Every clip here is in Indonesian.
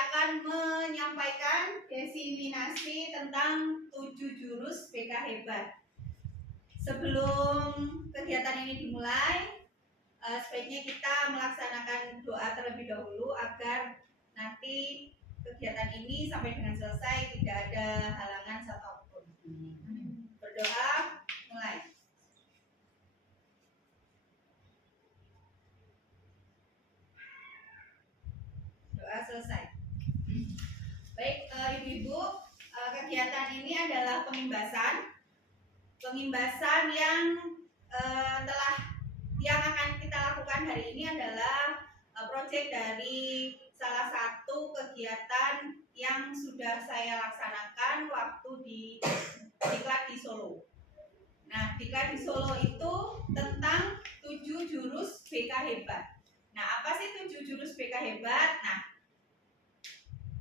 akan menyampaikan definisi tentang 7 jurus BK Hebat. Sebelum kegiatan ini dimulai, sebaiknya kita melaksanakan doa terlebih dahulu agar nanti kegiatan ini sampai dengan selesai tidak ada halangan satupun. Berdoa, mulai. Doa selesai. Baik, ibu-ibu, kegiatan ini adalah pengimbasan yang akan kita lakukan hari ini adalah proyek dari salah satu kegiatan yang sudah saya laksanakan waktu di Diklat di Solo. Nah, Diklat di Solo itu tentang 7 jurus BK Hebat. Nah, apa sih 7 jurus BK Hebat? Nah,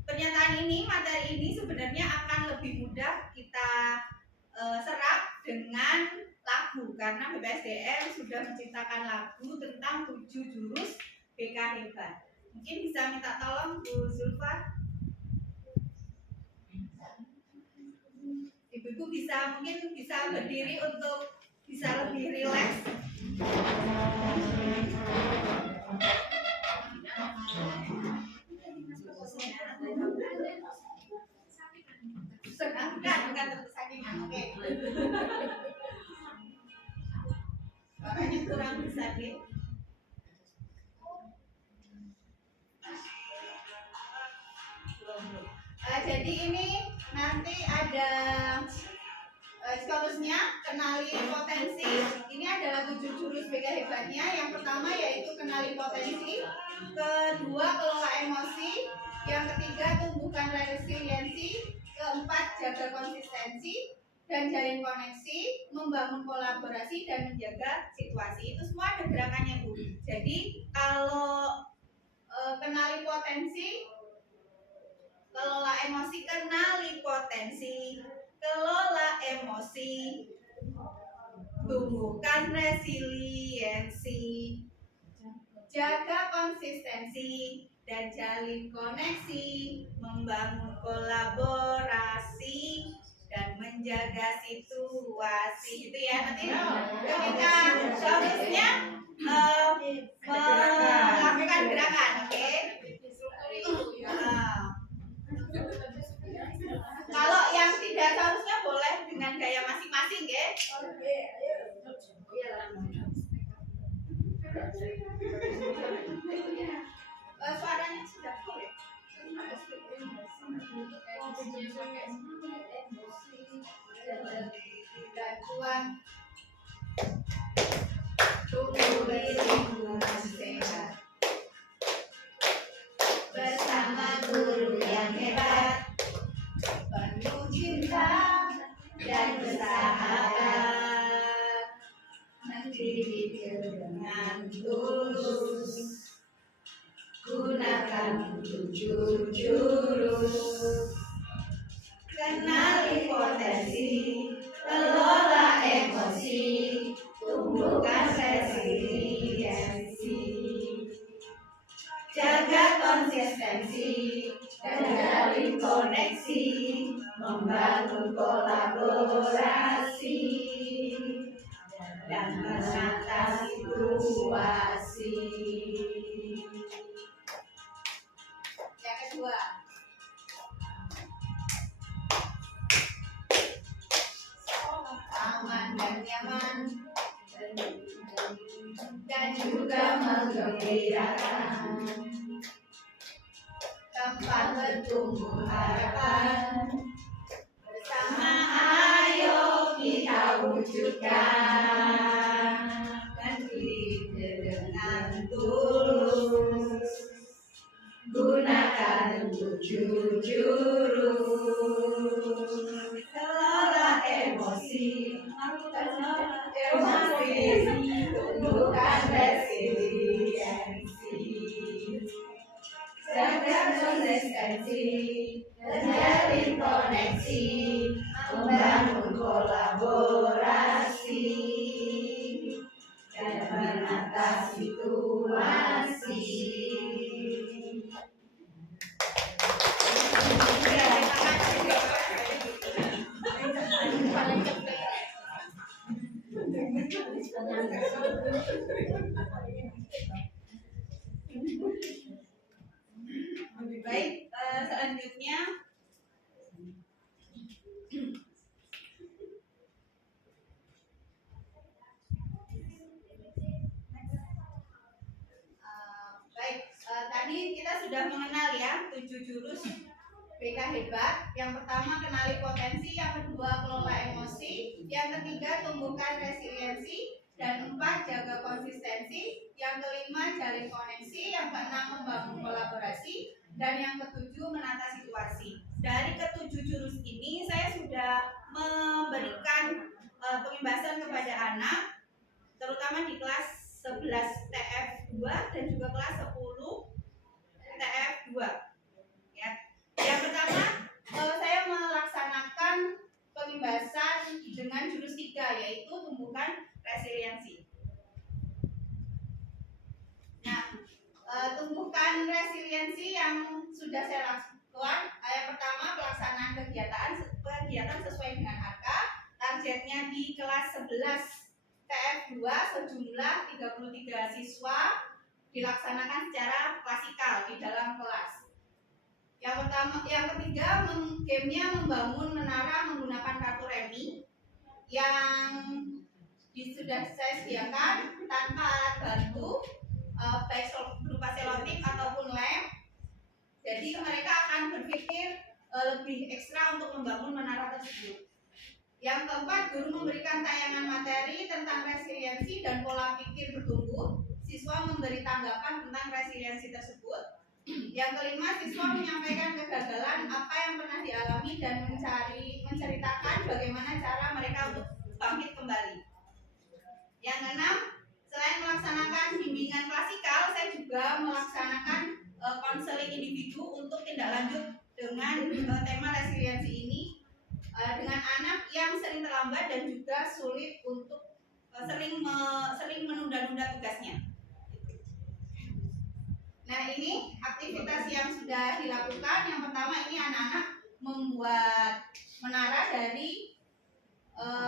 pernyataan ini, materi ini sebenarnya akan lebih mudah kita serap dengan lagu karena BPSDM sudah menciptakan lagu tentang 7 jurus BK Hebat. Mungkin bisa minta tolong Bu Zulfa. Ibu-ibu mungkin bisa berdiri untuk bisa lebih rileks. Bukan terkesakingan, oke. Makanya kurang bersaking. Jadi ini nanti ada seterusnya kenali potensi. Ini adalah 7 jurus BK Hebatnya. Yang pertama yaitu kenali potensi, kedua kelola emosi, yang ketiga tumbuhkan resiliensi, keempat jaga konsistensi dan jalin koneksi, membangun kolaborasi dan menjaga situasi. Itu semua ada gerakannya, Bu. Jadi kalau kenali potensi, kelola emosi, kenali potensi, kelola emosi, tumbuhkan resiliensi, jaga konsistensi dan jalin koneksi, membangun kolaborasi dan menjaga situasi. Itu ya, nanti ketika seharusnya melakukan gerakan, oke? Kalau yang tidak seharusnya boleh dengan gaya masing-masing, ya. Suaranya sudah full, ya. Bantuan tumbuh bersinggungan sehat bersama guru yang hebat, penuh cinta dan bersahabat, mendidik dengan tulus, gunakan 7 jurus, kenali potensi, kelola emosi, tumbuhkan resiliensi, jaga konsistensi dan jalin koneksi, membangun kolaborasi dan menata situasi. Yang kedua, aman dan nyaman dan juga menggembirakan, tempat bertumbuh harapan, bersama ayo kita wujudkan, mendidik dengan tulus, gunakan 7 jurus, kelola emosi, tumbuhkan resiliensi, jaga konsistensi, menjalin koneksi, membangun kolaborasi dan menata situasi. kenali potensi, yang kedua kelola emosi, yang ketiga tumbuhkan resiliensi, dan 4 jaga konsistensi, yang kelima jalin koneksi, yang keenam membangun kolaborasi, dan yang ketujuh menata situasi. Dari ketujuh jurus ini saya sudah memberikan pembahasan kepada anak, terutama di kelas 11 TF2 dan juga kelas 10 TF2. Ya. Yang pertama, saya melaksanakan pembahasan dengan jurus 3, yaitu tumbuhkan resiliensi. Nah, tumbuhkan resiliensi yang sudah saya lakukan. Yang pertama, pelaksanaan kegiatan sesuai dengan AK. Targetnya di kelas 11 TF2 sejumlah 33 siswa, dilaksanakan secara klasikal di dalam kelas. Yang ketiga, gamenya membangun menara menggunakan kartu remi yang sudah saya sediakan tanpa alat bantu, baik berupa selotip ataupun lem. Jadi mereka akan berpikir lebih ekstra untuk membangun menara tersebut. Yang keempat, guru memberikan tayangan materi tentang resiliensi dan pola pikir bertumbuh. Siswa memberi tanggapan tentang resiliensi tersebut. Yang kelima, siswa menyampaikan kegagalan apa yang pernah dialami dan menceritakan bagaimana cara mereka untuk bangkit kembali. Yang keenam, selain melaksanakan bimbingan klasikal, saya juga melaksanakan konseling individu untuk tindak lanjut dengan tema resiliensi ini dengan anak yang sering terlambat dan juga sulit untuk sering menunda-nunda tugasnya. Nah, ini aktivitas yang sudah dilakukan. Yang pertama, ini anak-anak membuat menara dari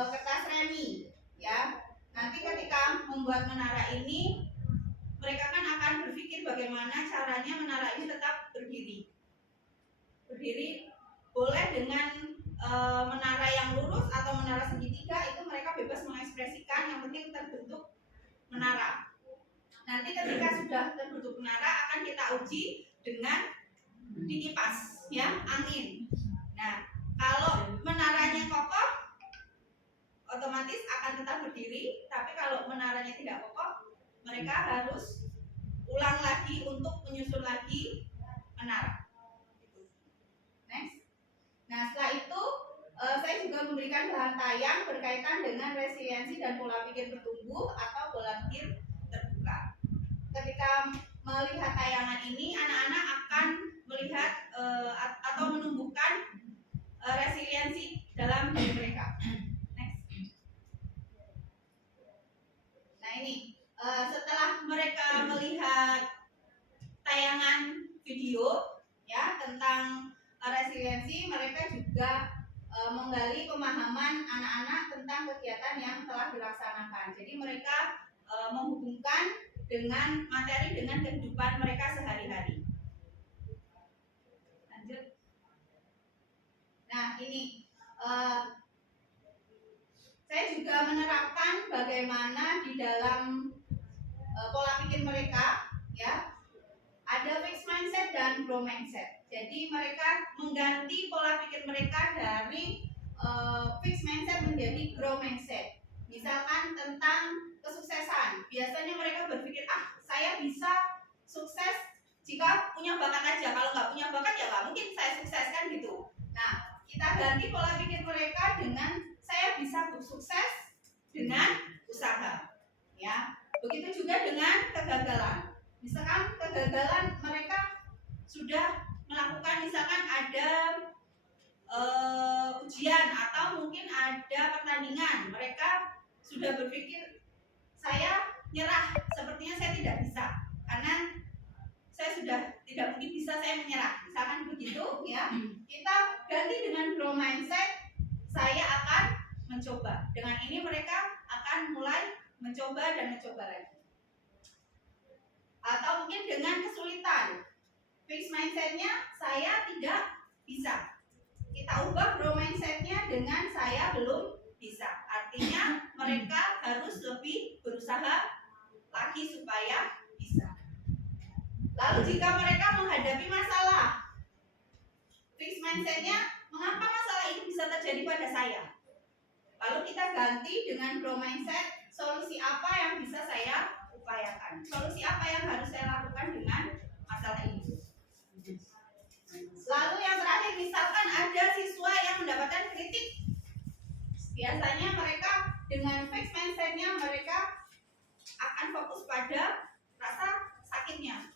kertas remi, ya. Nanti ketika membuat menara ini, mereka kan akan berpikir bagaimana caranya menara ini tetap berdiri. Berdiri boleh dengan menara yang lurus atau menara segitiga, itu mereka bebas mengekspresikan, yang penting terbentuk menara. Nanti ketika sudah terbentuk menara akan kita uji dengan dikipas, ya, angin. Nah, kalau menaranya kokoh, otomatis akan tetap berdiri. Tapi kalau menaranya tidak kokoh, mereka harus ulang lagi untuk menyusun lagi menara. Next. Nah, setelah itu saya juga memberikan bahan tayang berkaitan dengan resiliensi dan pola pikir bertumbuh atau pola pikir terbuka. Ketika melihat tayangan ini, anak-anak akan melihat atau menumbuhkan resiliensi dalam diri mereka. Next. Nah, ini setelah mereka melihat tayangan video, ya, tentang resiliensi, mereka juga menggali pemahaman anak-anak tentang kegiatan yang telah dilaksanakan. Jadi mereka menghubungkan dengan materi dengan kehidupan mereka sehari-hari. Lanjut. Nah, ini saya juga menerapkan bagaimana di dalam pola pikir mereka, ya, ada fixed mindset dan growth mindset. Jadi mereka mengganti pola pikir mereka dari fixed mindset menjadi growth mindset. Misalkan tentang kesuksesan, biasanya mereka berpikir, saya bisa sukses jika punya bakat aja. Kalau nggak punya bakat ya nggak mungkin saya sukses, kan gitu. Nah, kita ganti pola pikir mereka dengan saya bisa sukses dengan usaha, ya. Begitu juga dengan kegagalan. Misalkan kegagalan mereka sudah melakukan, misalkan ada ujian atau mungkin ada pertandingan, mereka sudah berpikir saya nyerah, sepertinya saya tidak bisa karena saya sudah tidak mungkin bisa, saya menyerah, misalkan begitu, ya. Kita ganti dengan growth mindset, saya akan mencoba. Dengan ini mereka akan mulai mencoba dan mencoba lagi. Atau mungkin dengan kesulitan, fixed mindsetnya saya tidak bisa, kita ubah growth mindsetnya dengan saya belum bisa. Artinya mereka harus lebih berusaha lagi supaya bisa. Lalu jika mereka menghadapi masalah, fixed mindsetnya, mengapa masalah terjadi pada saya. Lalu kita ganti dengan grow mindset, solusi apa yang bisa saya upayakan, solusi apa yang harus saya lakukan dengan masalah ini. Lalu yang terakhir, misalkan ada siswa yang mendapatkan kritik, biasanya mereka dengan fixed mindset-nya mereka akan fokus pada rasa sakitnya.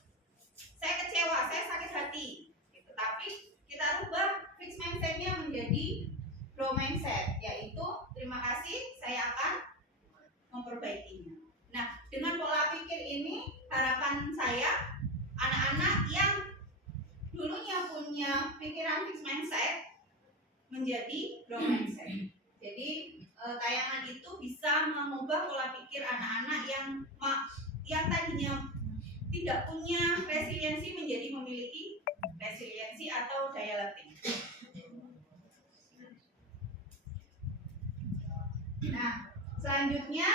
Saya kecewa, saya sakit hati, gitu. Tapi kita rubah fixed mindset-nya menjadi grow mindset, yaitu terima kasih, saya akan memperbaikinya. Nah, dengan pola pikir ini harapan saya anak-anak yang dulunya punya pikiran fixed mindset menjadi grow mindset. Jadi tayangan itu bisa mengubah pola pikir anak-anak yang tadinya tidak punya resiliensi menjadi memiliki resiliensi atau daya letih. Nah, selanjutnya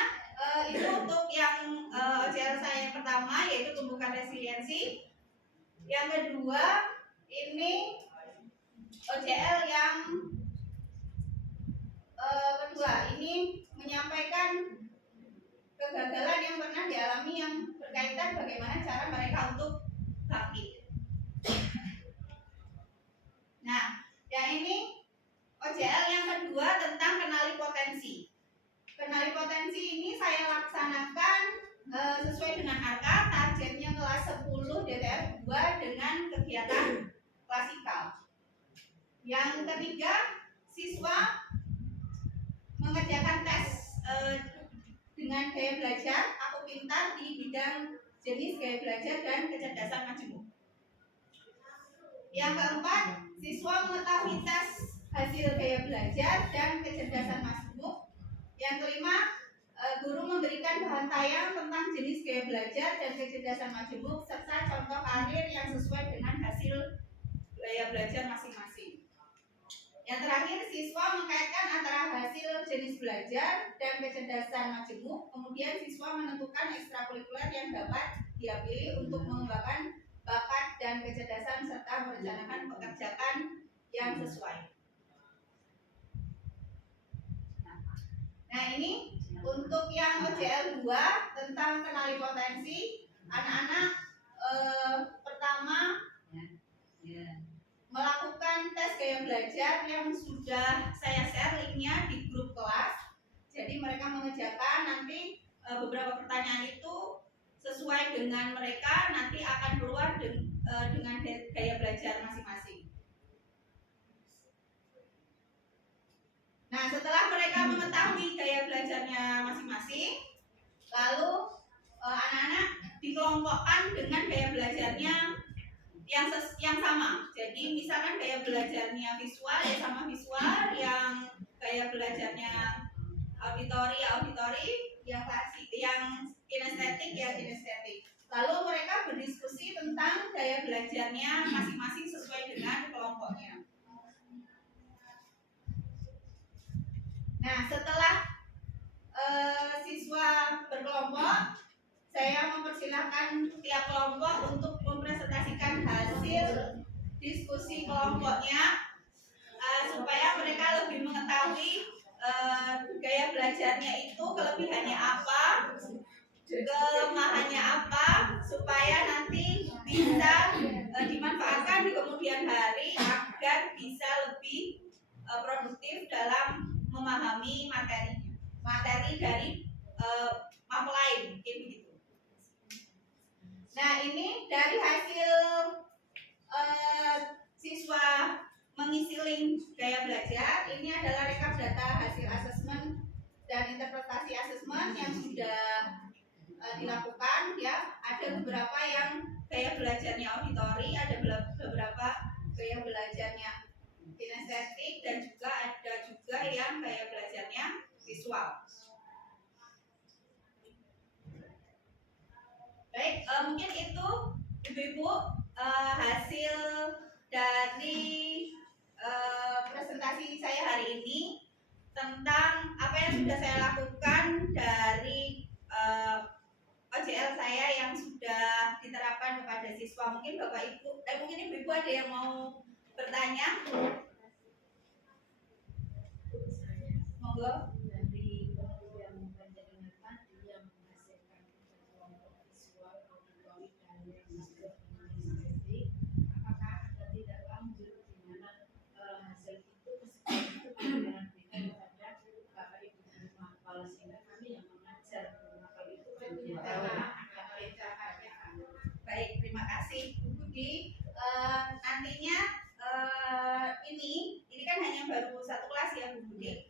itu untuk yang OJL saya yang pertama, yaitu tumbuhkan resiliensi. Yang kedua, ini OJL yang kedua, ini menyampaikan kegagalan yang pernah dialami yang berkaitan bagaimana cara mereka untuk bangkit. Nah, yang ini OJL yang kedua tentang kenali potensi. Kenali potensi ini saya laksanakan sesuai dengan angka, targetnya kelas 10 DTF 2 dengan kegiatan klasikal. Yang ketiga, siswa mengerjakan tes dengan gaya belajar Aku Pintar di bidang jenis gaya belajar dan kecerdasan majemuk. Yang keempat, siswa mengetahui tes hasil gaya belajar dan kecerdasan majemuk. Yang kelima, guru memberikan bahan tayang tentang jenis gaya belajar dan kecerdasan majemuk serta contoh karir yang sesuai dengan hasil gaya belajar masing-masing. Yang terakhir, siswa mengkaitkan antara hasil jenis belajar dan kecerdasan majemuk. Kemudian siswa menentukan ekstrakurikuler yang dapat dia pilih untuk mengembangkan bakat dan kecerdasan serta merencanakan pekerjaan yang sesuai. Nah, ini untuk yang OJL 2 tentang kenali potensi, anak-anak pertama melakukan tes gaya belajar yang sudah saya share linknya di grup kelas. Jadi mereka mengerjakan, nanti beberapa pertanyaan itu sesuai dengan mereka nanti akan keluar dengan gaya belajar masing-masing. Nah, setelah mereka mengetahui gaya belajarnya masing-masing, lalu anak-anak dikelompokkan dengan gaya belajarnya yang sama. Jadi misalkan gaya belajarnya visual ya sama visual, yang gaya belajarnya auditori, yang klasik, yang kinestetik ya kinestetik. Lalu mereka berdiskusi tentang gaya belajarnya masing-masing sesuai dengan kelompoknya. Nah, setelah siswa berkelompok, saya mempersilahkan tiap kelompok untuk mempresentasikan hasil diskusi kelompoknya supaya mereka lebih mengetahui gaya belajarnya itu kelebihannya apa, kelemahannya apa, supaya nanti bisa dimanfaatkan di kemudian hari agar bisa lebih produktif dalam memahami materi dari mapelai begitu. Nah, ini dari hasil siswa mengisi link gaya belajar, ini adalah rekap data hasil asesmen dan interpretasi asesmen yang sudah dilakukan ya. Ada beberapa yang gaya belajarnya auditori, ada beberapa gaya belajarnya kinestetik, dan juga ada juga yang gaya belajarnya visual. Baik, mungkin itu Ibu-ibu hasil dari presentasi saya hari ini tentang apa yang sudah saya lakukan dari OJL saya yang sudah diterapkan kepada siswa. Mungkin Bapak Ibu, mungkin Ibu-ibu ada yang mau bertanya? Monggo. Dari yang panjenengan tadi yang menghasilkan kelompok visual, auditorik, dan estetik, apakah ada tidak lanjut di mana hasil itu kemudian diberikan kepada Bapak Ibu guru mapel, sehingga kami yang mengajar guru mapel itu kan Baik, terima kasih Bu Budi. Nantinya ini kan hanya baru satu kelas ya Bu Budi.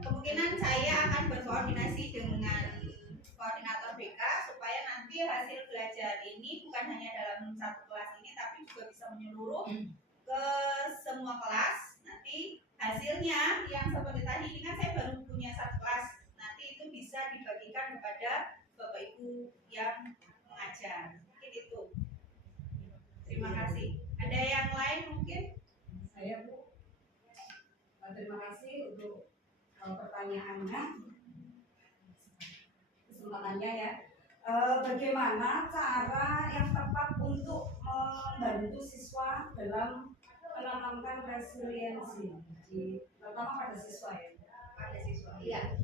Kemungkinan saya akan berkoordinasi dengan koordinator BK supaya nanti hasil belajar ini bukan hanya dalam satu kelas ini tapi juga bisa menyeluruh ke semua kelas. Nanti hasilnya yang seperti tadi ini kan saya baru punya satu kelas. Nanti itu bisa dibagikan kepada Bapak Ibu yang mengajar. Mungkin itu. Terima kasih. Ada yang lain mungkin? Saya Bu, terima kasih untuk pertanyaannya, kesempatannya ya. Bagaimana cara yang tepat untuk membantu siswa dalam menanamkan resiliensi, terutama pada siswa ya? Pada siswa, iya.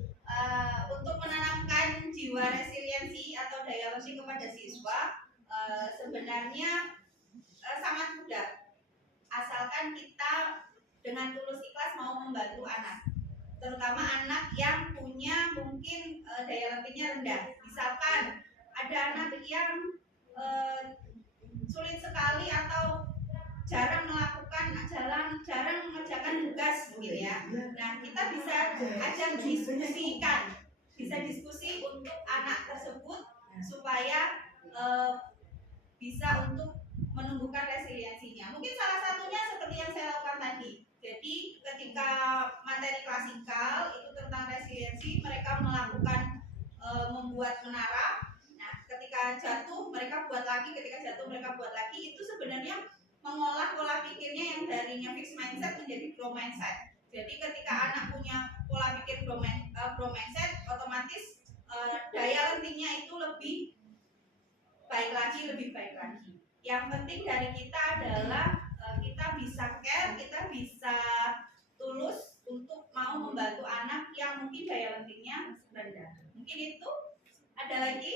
Untuk menanamkan jiwa resiliensi atau daya lembing kepada siswa, sebenarnya sangat mudah. Asalkan kita dengan tulus ikhlas mau membantu anak, terutama anak yang punya mungkin daya lembingnya rendah. Misalkan ada anak yang sulit sekali atau jarang melakukan, jarang mengerjakan tugas gitu ya. Nah, kita bisa ajak diskusikan, bisa diskusi untuk anak tersebut supaya bisa untuk menumbuhkan resiliensinya. Mungkin salah satunya seperti yang saya lakukan tadi. Jadi ketika materi klasikal itu tentang resiliensi, mereka melakukan membuat menara. Nah, ketika jatuh mereka buat lagi, ketika jatuh mereka buat lagi. Itu sebenarnya mengolah pola pikirnya yang darinya fixed mindset menjadi growth mindset. Jadi ketika anak punya pola pikir growth mindset, otomatis daya lembingnya itu lebih baik lagi, lebih baik lagi. Yang penting dari kita adalah kita bisa care, kita bisa tulus untuk mau membantu anak yang mungkin daya lembingnya rendah. Mungkin itu. Ada lagi?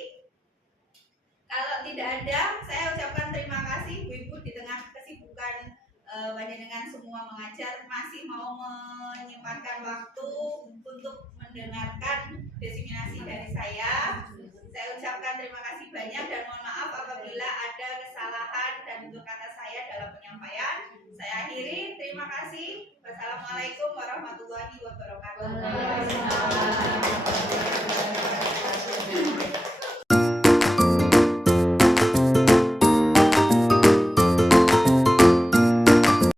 Kalau tidak ada, saya ucapkan terima kasih Bu Ibu di tengah kesibukan panjenengan semua mengajar masih mau menyempatkan waktu untuk mendengarkan diseminasi dari saya. Saya ucapkan terima kasih banyak dan mohon maaf apabila ada kesalahan dan tutur kata saya dalam penyampaian. Saya akhiri, terima kasih. Wassalamualaikum warahmatullahi wabarakatuh.